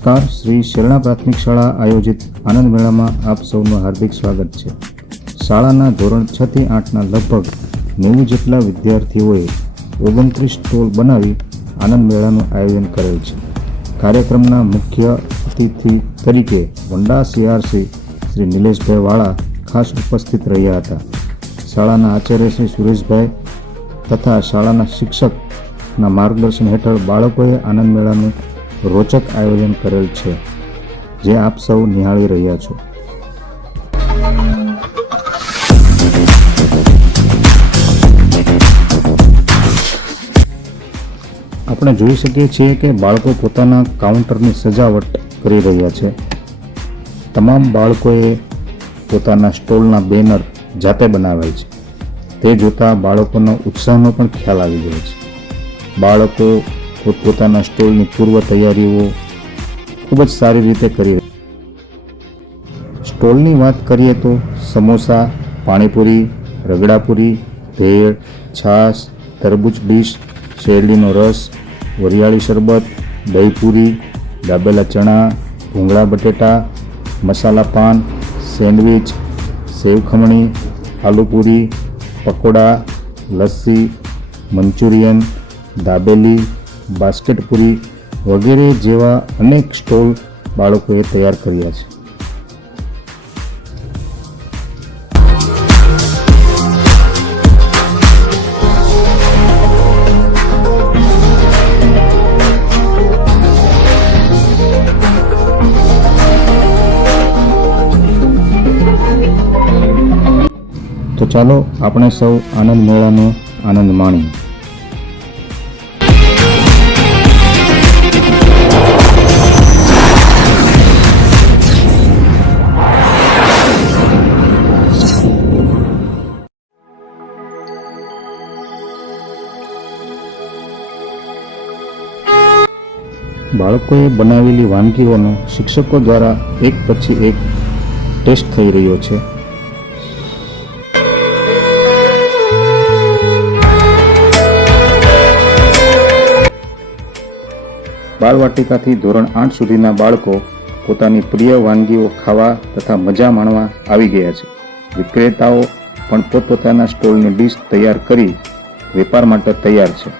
નમસ્કાર. શ્રી શરણા પ્રાથમિક શાળા આયોજિત આનંદ મેળામાં આપ સૌનું હાર્દિક સ્વાગત છે. શાળાના ધોરણ છ થી આઠના લગભગ નેવું જેટલા વિદ્યાર્થીઓએ ઓગણત્રીસ સ્ટોલ બનાવી આનંદ મેળાનું આયોજન કરેલ છે. કાર્યક્રમના મુખ્ય અતિથિ તરીકે વંડા સીઆરસી શ્રી નિલેશભાઈ વાળા ખાસ ઉપસ્થિત રહ્યા હતા. શાળાના આચાર્ય શ્રી સુરેશભાઈ તથા શાળાના શિક્ષકના માર્ગદર્શન હેઠળ બાળકોએ આનંદ મેળાનું રોચક આયોજન કરેલ છે, જે આપ સૌ નિહાળી રહ્યા છો. આપણે જોઈ શકીએ છીએ કે બાળકો પોતાના કાઉન્ટરની સજાવટ કરી રહ્યા છે. તમામ બાળકોએ પોતાના સ્ટોલના બેનર જાતે બનાવેલ છે. તે જોતાં બાળકોનો ઉત્સાહનો પણ ખ્યાલ આવી ગયો છે. બાળકો પોતપોતાના સ્ટોલની પૂર્વ તૈયારીઓ ખૂબ જ સારી રીતે કરી સ્ટોલની વાત કરીએ તો સમોસા, પાણીપુરી, રગડાપુરી, ભેળ, છાશ, તરબૂચ ડીશ, શેરડીનો રસ, વરિયાળી શરબત, દહીંપૂરી દાબેલા ચણા, ભૂંગળા બટેટા, મસાલા પાન, સેન્ડવિચ, સેવ ખમણી, આલુપૂરી, પકોડા, લસ્સી, મંચુરિયન, દાબેલી બાસ્કેટપુરી વગેરે જેવા અનેક સ્ટોલ બાળકોએ તૈયાર કર્યા છે. તો ચાલો આપણે સૌ આનંદ મેળાનો આનંદ માણીએ. બાળકોએ બનાવેલી વાનગીઓનો શિક્ષકો દ્વારા એક પછી એક ટેસ્ટ થઈ રહ્યો છે. બાળવાટિકાથી ધોરણ આઠ સુધીના બાળકો પોતાની પ્રિય વાનગીઓ ખાવા તથા મજા માણવા આવી ગયા છે. વિક્રેતાઓ પણ પોતપોતાના સ્ટોલની ડીશ તૈયાર કરી વેપાર માટે તૈયાર છે.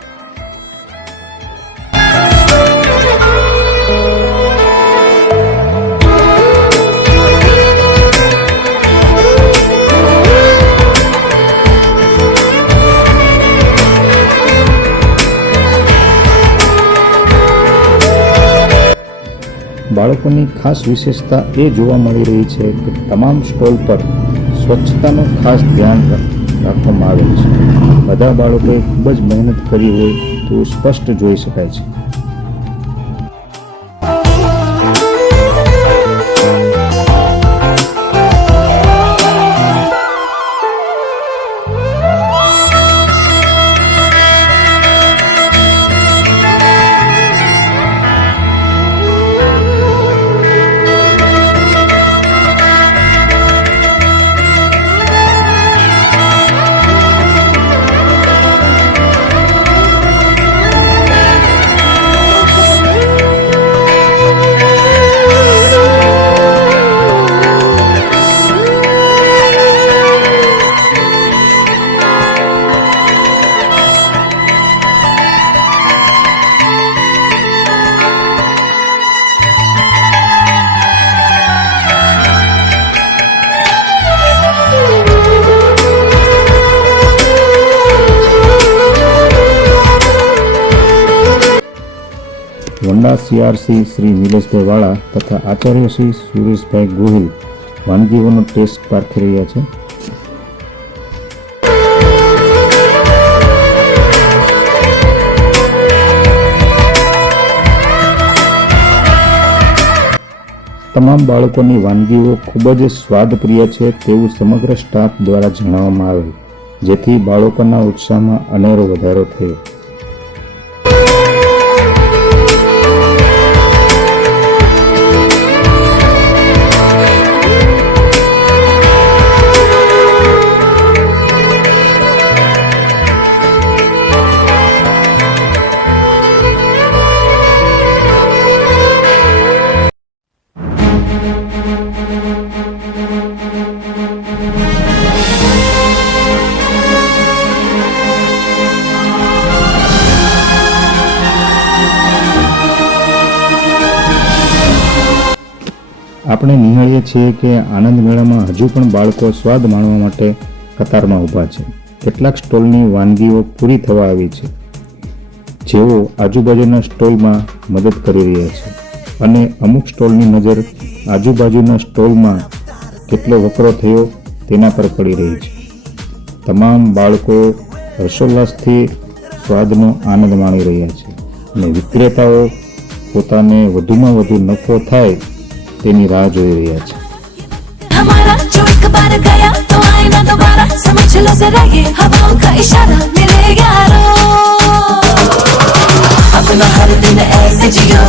બાળકોની ખાસ વિશેષતા એ જોવા મળી રહી છે કે તમામ સ્ટોલ પર સ્વચ્છતાનું ખાસ ધ્યાન રાખવામાં આવેલ છે. બધા બાળકોએ ખૂબ જ મહેનત કરી હોય તેવું સ્પષ્ટ જોઈ શકાય છે. વંડા સીઆરસી શ્રી નિલેશભાઈ વાળા તથા આચાર્ય શ્રી સુરેશભાઈ ગોહિલ વાનગીઓનો ટેસ્ટ પારખી રહ્યા છે. તમામ બાળકોની વાનગીઓ ખૂબ જ સ્વાદપ્રિય છે તેવું સમગ્ર સ્ટાફ દ્વારા જણાવવામાં આવેલ, જેથી બાળકોના ઉત્સાહમાં અનેરો વધારો થયો. આપણે નિહાળીએ છીએ કે આનંદ મેળામાં હજુ પણ બાળકો સ્વાદ માણવા માટે કતારમાં ઊભા છે. કેટલાક સ્ટોલની વાનગીઓ પૂરી થવા આવી છે. જેઓ આજુબાજુના સ્ટોલમાં મદદ કરી રહ્યા છે. અને અમુક સ્ટોલની નજર આજુબાજુના સ્ટોલમાં કેટલો વકરો થયો તેના પર પડી રહી છે. તમામ બાળકો હર્ષોલ્લાસથી સ્વાદનો આનંદ માણી રહ્યા છે. અને વિક્રેતાઓ પોતાને વધુમાં વધુ નફો થાય તેની રાહ જોઈ રહ્યા છે हमारा जो एक बार गया तो आए ना दोबारा समझ लो जरा ये हवाओं का इशारा मेरे यारो अपना हर दिन ऐसे जियो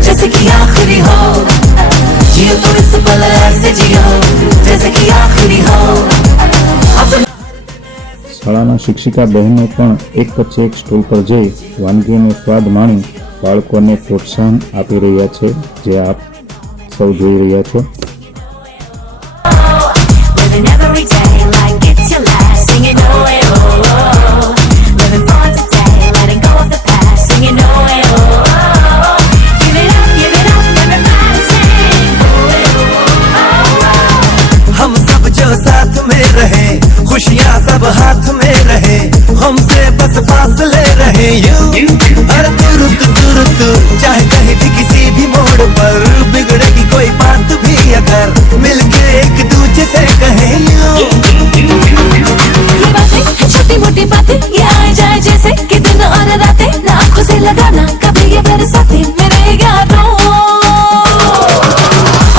जैसे कि आखिरी हो जियो तो इस पल ऐसे जियो जैसे कि आखिरी हो अपना શાળાના શિક્ષિકા બહેનો પણ એક પછી એક સ્ટોલ પર જઈ વાનગીનો સ્વાદ માણી બાળકોને પ્રોત્સાહન આપી રહ્યા છે જે આપ સૌ જોઈ રહ્યા છો living every day like it's your last singing oh eh, oh oh living for today letting go of the past singing oh eh, oh oh give it up give it up everybody sing oh eh, oh oh हम सब जो साथ में रहे खुशियाँ सब हाथ में रहे हमसे बस फासले रहे यूं हर तुरंत तुरंत चाहे कहीं भी किसी भी मोड़ पर बिगड़ेगी कोई बात भी अगर मिलके एक दूजे से कहे ये। बातें छोटी मोटी बातें ये आए जाए जैसे कि दिन और रातें। ना आँखों से लगाना कभी ये बरसाते मेरे यारों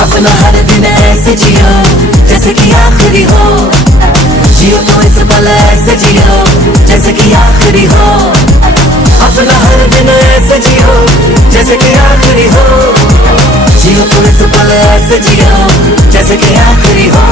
अपना हर दिन ऐसे जियो जैसे कि आखिरी हो। जियो तो इस पल ऐसे जियो जैसे कि आखिरी हो। अपना हर दिन ऐसे जियो जैसे कि आखिरी हो जियो तो इस पल ऐसे जियो जैसे कि आखिरी हो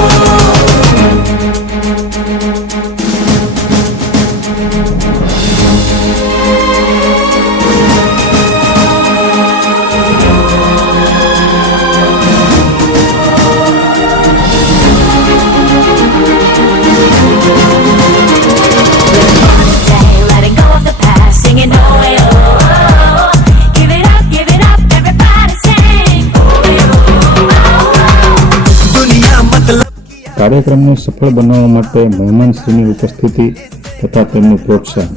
કાર્યક્રમને સફળ બનાવવા માટે મહેમાનશ્રીની ઉપસ્થિતિ તથા તેમનું પ્રોત્સાહન.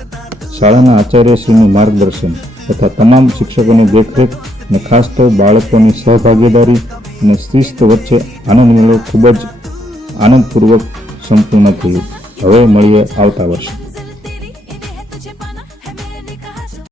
શાળાના આચાર્યશ્રીનું માર્ગદર્શન તથા તમામ શિક્ષકોની દેખરેખ અને ખાસ તો બાળકોની સહભાગીદારી અને શિસ્ત વચ્ચે આનંદ મેળો ખૂબ જ આનંદપૂર્વક સંપૂર્ણ થયું. હવે મળીએ આવતા વર્ષે.